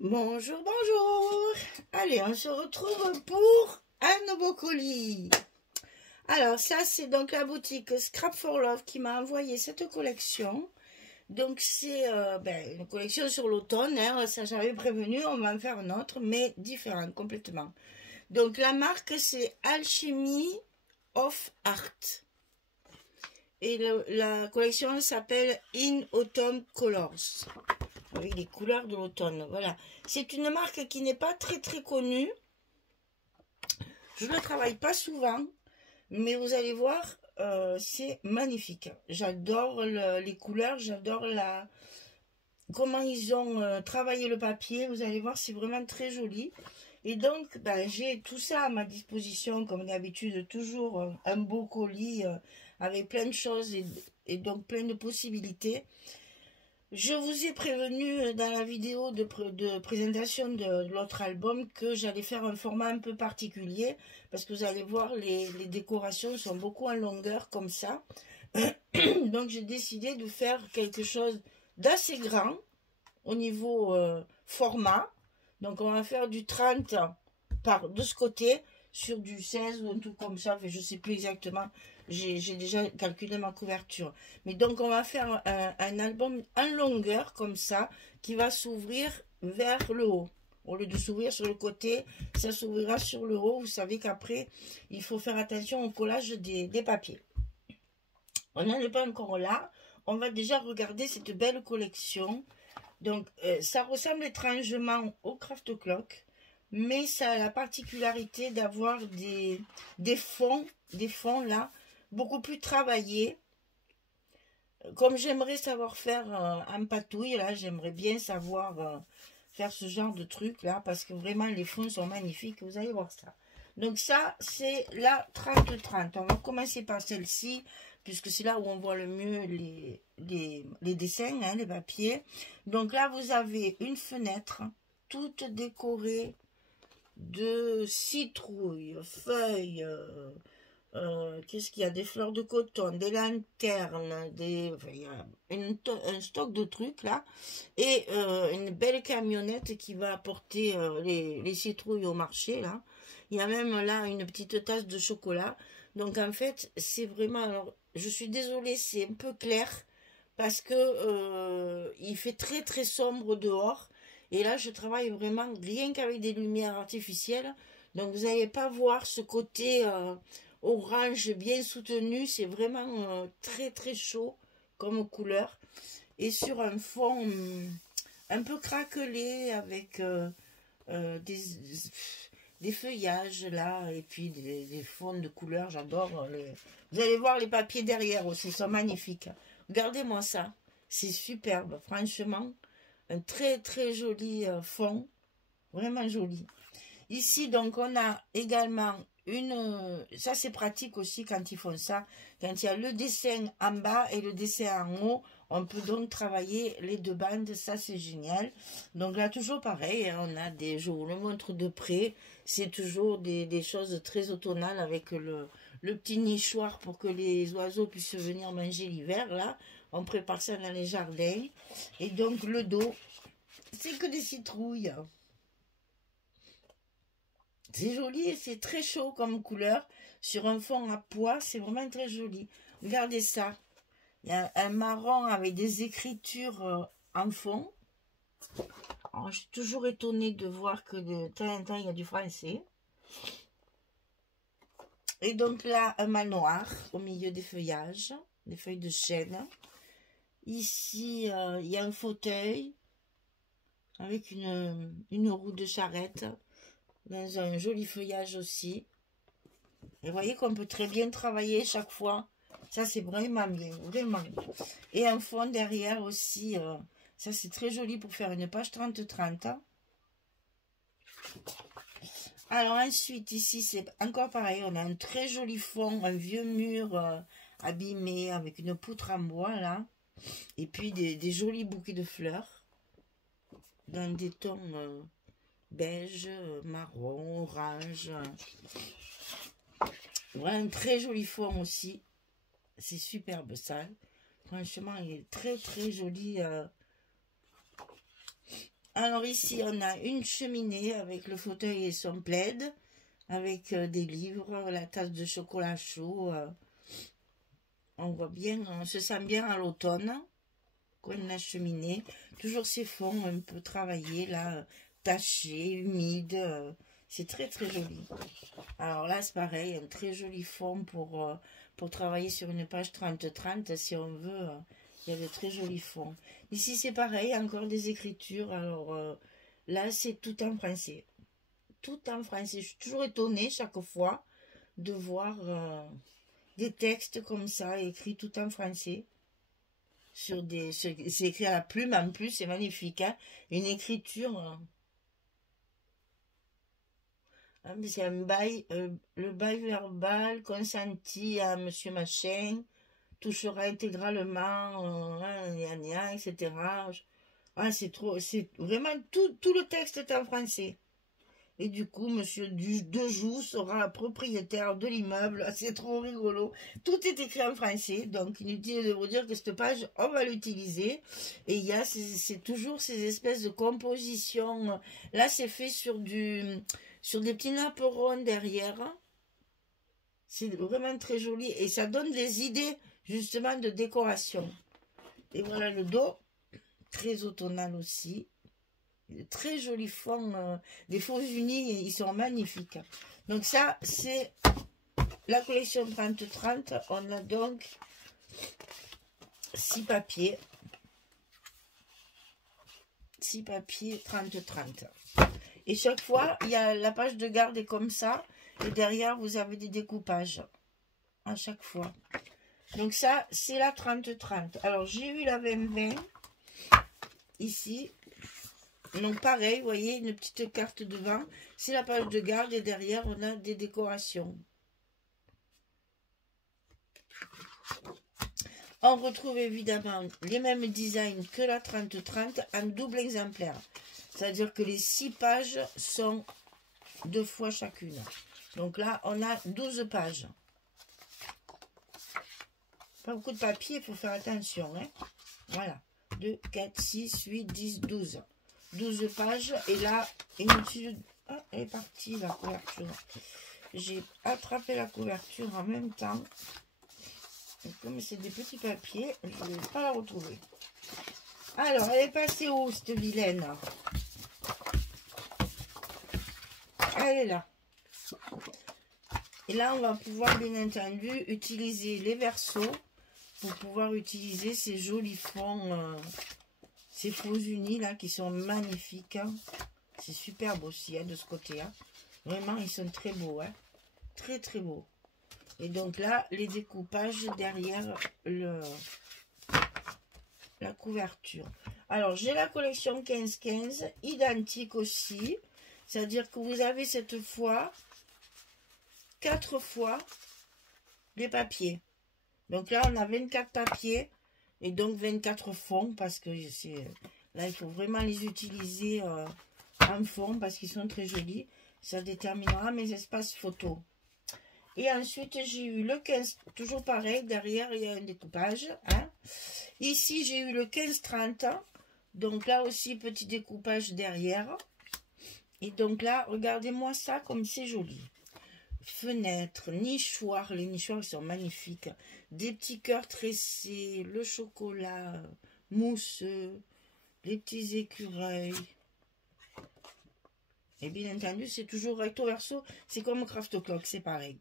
Bonjour, bonjour. Allez, on se retrouve pour un nouveau colis. Alors, ça, c'est donc la boutique Scrap for Love qui m'a envoyé cette collection. Donc, c'est une collection sur l'automne. Hein, ça, j'avais prévenu, on va en faire une autre, mais différente complètement. Donc, la marque, c'est Alchemy of Art. Et la collection s'appelle In Autumn Colors. Avec les couleurs de l'automne, voilà. C'est une marque qui n'est pas très connue. Je ne le travaille pas souvent, mais vous allez voir, c'est magnifique. J'adore les couleurs, j'adore comment ils ont travaillé le papier. Vous allez voir, c'est vraiment très joli. Et donc, j'ai tout ça à ma disposition, comme d'habitude, toujours un beau colis avec plein de choses et donc plein de possibilités. Je vous ai prévenu dans la vidéo de présentation de l'autre album que j'allais faire un format un peu particulier parce que vous allez voir, les décorations sont beaucoup en longueur comme ça. Donc j'ai décidé de faire quelque chose d'assez grand au niveau format. Donc on va faire du 30 de ce côté sur du 16 ou un truc comme ça, je ne sais plus exactement, j'ai déjà calculé ma couverture. Mais donc on va faire un album en longueur comme ça, qui va s'ouvrir vers le haut. Au lieu de s'ouvrir sur le côté, ça s'ouvrira sur le haut. Vous savez qu'après, il faut faire attention au collage des papiers. On n'en est pas encore là. On va déjà regarder cette belle collection. Donc ça ressemble étrangement au Craft Clock, mais ça a la particularité d'avoir des fonds là, beaucoup plus travaillés. Comme j'aimerais savoir faire en patouille, là, j'aimerais bien savoir faire ce genre de truc là, parce que vraiment les fonds sont magnifiques, vous allez voir ça. Donc ça, c'est la 30-30. On va commencer par celle-ci, puisque c'est là où on voit le mieux les dessins, hein, les papiers. Donc là, vous avez une fenêtre toute décorée de citrouilles, feuilles, qu'est-ce qu'il y a, des fleurs de coton, des lanternes, enfin, il y a un stock de trucs là, et une belle camionnette qui va apporter les citrouilles au marché là. Il y a même là une petite tasse de chocolat. Donc en fait, c'est vraiment, alors je suis désolée, c'est un peu clair parce que il fait très sombre dehors. Et là, je travaille vraiment rien qu'avec des lumières artificielles. Donc, vous n'allez pas voir ce côté orange bien soutenu. C'est vraiment très chaud comme couleur. Et sur un fond un peu craquelé avec des feuillages là. Et puis des fonds de couleurs. J'adore. Vous allez voir les papiers derrière aussi. Ils sont magnifiques. Regardez-moi ça. C'est superbe. Franchement. Un très joli fond, vraiment joli. Ici, donc, on a également ça c'est pratique aussi quand ils font ça. Quand il y a le dessin en bas et le dessin en haut, on peut donc travailler les deux bandes, ça c'est génial. Donc là, toujours pareil, hein, on a je vous le montre de près, c'est toujours des choses très automnales avec le petit nichoir pour que les oiseaux puissent venir manger l'hiver, là. On prépare ça dans les jardins. Et donc, le dos, c'est que des citrouilles. C'est joli et c'est très chaud comme couleur. Sur un fond à pois, c'est vraiment très joli. Regardez ça. Il y a un marron avec des écritures en fond. Alors, je suis toujours étonnée de voir que de temps en temps, il y a du français. Et donc là, un manoir au milieu des feuillages, des feuilles de chêne. Ici, il y a un fauteuil avec une roue de charrette dans un joli feuillage aussi. Et vous voyez qu'on peut très bien travailler chaque fois. Ça, c'est vraiment bien, vraiment. Et un fond derrière aussi. Ça, c'est très joli pour faire une page 30-30. Alors ensuite, ici, c'est encore pareil. On a un très joli fond, un vieux mur abîmé avec une poutre en bois, là. Et puis des jolis bouquets de fleurs dans des tons beige, marron, orange. Voilà, un très joli fond aussi. C'est superbe ça. Franchement, il est très joli Alors ici, on a une cheminée avec le fauteuil et son plaid, avec des livres, la tasse de chocolat chaud. On voit bien, on se sent bien à l'automne, coin de la cheminée. Toujours ces fonds un peu travaillés, là, tachés, humides. C'est très très joli. Alors là, c'est pareil, un très joli fond pour travailler sur une page 30-30, si on veut. Il y a de très jolis fonds. Ici, c'est pareil, encore des écritures. Alors là, c'est tout en français. Tout en français. Je suis toujours étonnée chaque fois de voir des textes comme ça, écrits tout en français. C'est écrit à la plume en plus, c'est magnifique. Hein, une écriture. C'est un bail, le bail verbal consenti à monsieur Machin touchera intégralement, etc. Ah, c'est trop, c'est vraiment tout le texte est en français. Et du coup, monsieur Dejoux sera propriétaire de l'immeuble. C'est trop rigolo. Tout est écrit en français. Donc, inutile de vous dire que cette page, on va l'utiliser. Et il y a, c'est toujours ces espèces de compositions. Là, c'est fait sur des petits napperons derrière. C'est vraiment très joli. Et ça donne des idées, justement, de décoration. Et voilà le dos. Très automnal aussi. Très jolis fonds, des faux unis, ils sont magnifiques. Donc ça, c'est la collection 30-30. On a donc 6 papiers. 6 papiers 30-30. Et chaque fois, il y a la page de garde est comme ça. Et derrière, vous avez des découpages. À chaque fois. Donc ça, c'est la 30-30. Alors, j'ai eu la 20-20. Ici. Donc pareil, vous voyez, une petite carte devant, c'est la page de garde et derrière on a des décorations. On retrouve évidemment les mêmes designs que la 30-30 en double exemplaire. C'est-à-dire que les 6 pages sont 2 fois chacune. Donc là, on a 12 pages. Pas beaucoup de papier, il faut faire attention. Hein. Voilà, 2, 4, 6, 8, 10, 12. 12 pages et là inutile. Ah, elle est partie la couverture. J'ai attrapé la couverture en même temps et comme c'est des petits papiers, je ne vais pas la retrouver. Alors elle est passée où cette vilaine? Elle est là. Et là on va pouvoir bien entendu utiliser les versos pour pouvoir utiliser ces jolis fonds, ces faux unis là qui sont magnifiques. Hein. C'est superbe aussi hein, de ce côté. Hein. Vraiment, ils sont très beaux. Hein. Très très beaux. Et donc là, les découpages derrière la couverture. Alors, j'ai la collection 15-15, identique aussi. C'est-à-dire que vous avez cette fois 4 fois les papiers. Donc là, on a 24 papiers. Et donc 24 fonds parce que là il faut vraiment les utiliser en fond parce qu'ils sont très jolis. Ça déterminera mes espaces photos. Et ensuite j'ai eu le 15, toujours pareil, derrière il y a un découpage. Hein. Ici j'ai eu le 15-30. Donc là aussi petit découpage derrière. Et donc là, regardez-moi ça comme c'est joli. Fenêtre, nichoirs, les nichoirs sont magnifiques, des petits cœurs tressés, le chocolat mousseux, les petits écureuils. Et bien entendu, c'est toujours recto verso, c'est comme Craft Clock, c'est pareil.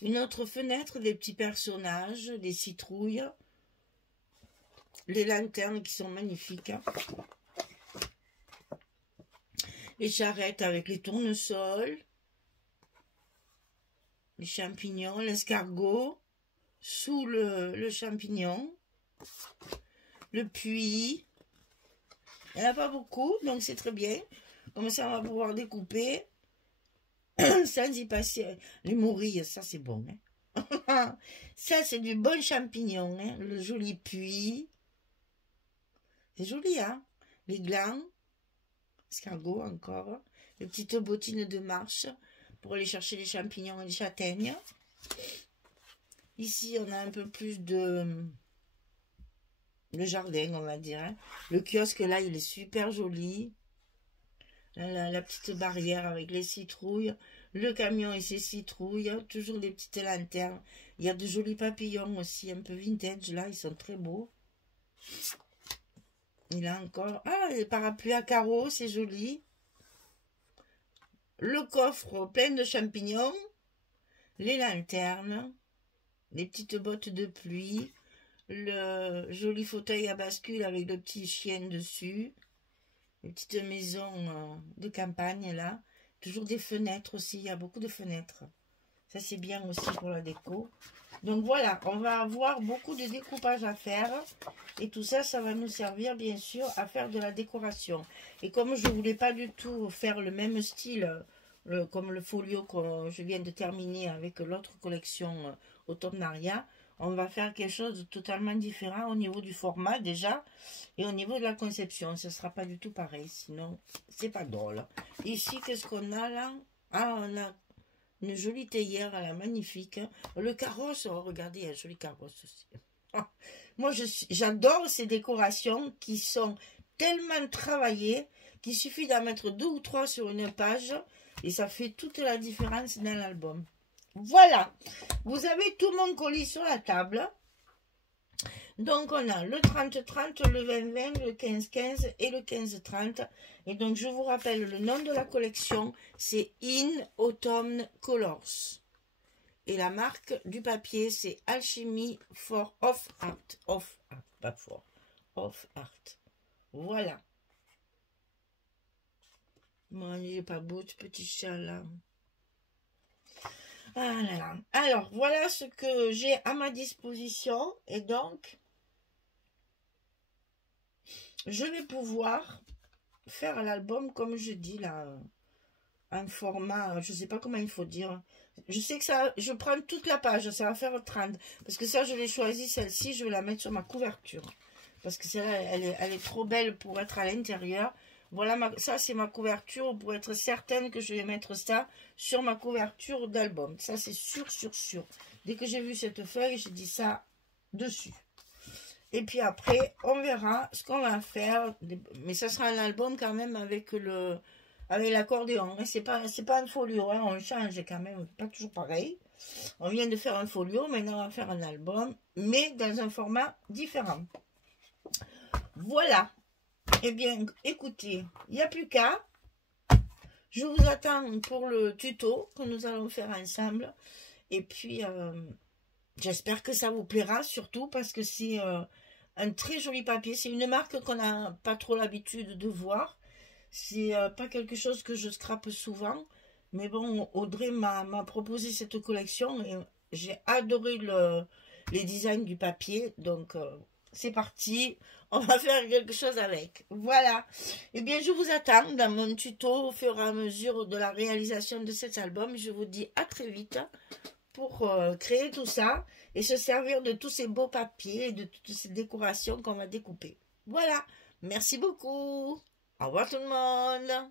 Une autre fenêtre, des petits personnages, des citrouilles, les lanternes qui sont magnifiques. Les charrettes avec les tournesols. Les champignons, l'escargot, sous le champignon, le puits. Il n'y en a pas beaucoup, donc c'est très bien. Comme ça, on va pouvoir découper sans y passer. Les morilles, ça c'est bon. Hein. Ça, c'est du bon champignon. Hein. Le joli puits. C'est joli, hein. Les glands. Escargot encore. Les petites bottines de marche. Pour aller chercher les champignons et les châtaignes. Ici, on a un peu plus de le jardin, on va dire. Hein. Le kiosque, là, il est super joli. La petite barrière avec les citrouilles. Le camion et ses citrouilles. Toujours des petites lanternes. Il y a de jolis papillons aussi, un peu vintage, là. Ils sont très beaux. Il a encore... Ah, les parapluies à carreaux, c'est joli. Le coffre plein de champignons. Les lanternes. Les petites bottes de pluie. Le joli fauteuil à bascule avec le petit chien dessus. Une petite maison de campagne là. Toujours des fenêtres aussi. Il y a beaucoup de fenêtres. Ça c'est bien aussi pour la déco. Donc voilà, on va avoir beaucoup de découpage à faire. Et tout ça, ça va nous servir bien sûr à faire de la décoration. Et comme je ne voulais pas du tout faire le même style comme le folio que je viens de terminer avec l'autre collection Automnaria, on va faire quelque chose de totalement différent au niveau du format déjà et au niveau de la conception. Ce ne sera pas du tout pareil, sinon c'est pas drôle. Ici, qu'est-ce qu'on a là? Ah, on a une jolie théière, elle est magnifique. Le carrosse, oh, regardez, il y a un joli carrosse aussi. Ah, moi, j'adore ces décorations qui sont tellement travaillées qu'il suffit d'en mettre 2 ou 3 sur une page et ça fait toute la différence dans l'album. Voilà, vous avez tout mon colis sur la table. Donc, on a le 30-30, le 20-20, le 15-15 et le 15-30. Et donc, je vous rappelle, le nom de la collection, c'est In Autumn Colors. Et la marque du papier, c'est Alchemy for Of Art. Of Art, pas for. Of Art. Voilà. Bon, il n'est pas beau, ce petit chat là. Ah là là. Alors, voilà ce que j'ai à ma disposition. Et donc, je vais pouvoir faire l'album, comme je dis là, un format, je ne sais pas comment il faut dire. Je sais que ça, je prends toute la page, ça va faire 30. Parce que ça, je l'ai choisi, celle-ci, je vais la mettre sur ma couverture. Parce que celle-là, elle est trop belle pour être à l'intérieur. Voilà, ça c'est ma couverture pour être certaine que je vais mettre ça sur ma couverture d'album. Ça c'est sûr, sûr, sûr. Dès que j'ai vu cette feuille, j'ai dit ça dessus. Et puis après, on verra ce qu'on va faire. Mais ça sera un album quand même avec l'accordéon. C'est pas un folio, hein. On change quand même, pas toujours pareil. On vient de faire un folio, maintenant on va faire un album, mais dans un format différent. Voilà. Eh bien, écoutez, il n'y a plus qu'à. Je vous attends pour le tuto que nous allons faire ensemble. Et puis, j'espère que ça vous plaira, surtout parce que c'est un très joli papier. C'est une marque qu'on n'a pas trop l'habitude de voir. C'est pas quelque chose que je scrape souvent. Mais bon, Audrey m'a proposé cette collection et j'ai adoré les designs du papier. Donc, c'est parti, on va faire quelque chose avec. Voilà. Eh bien, je vous attends dans mon tuto au fur et à mesure de la réalisation de cet album. Je vous dis à très vite pour créer tout ça et se servir de tous ces beaux papiers et de toutes ces décorations qu'on va découper. Voilà. Merci beaucoup. Au revoir tout le monde.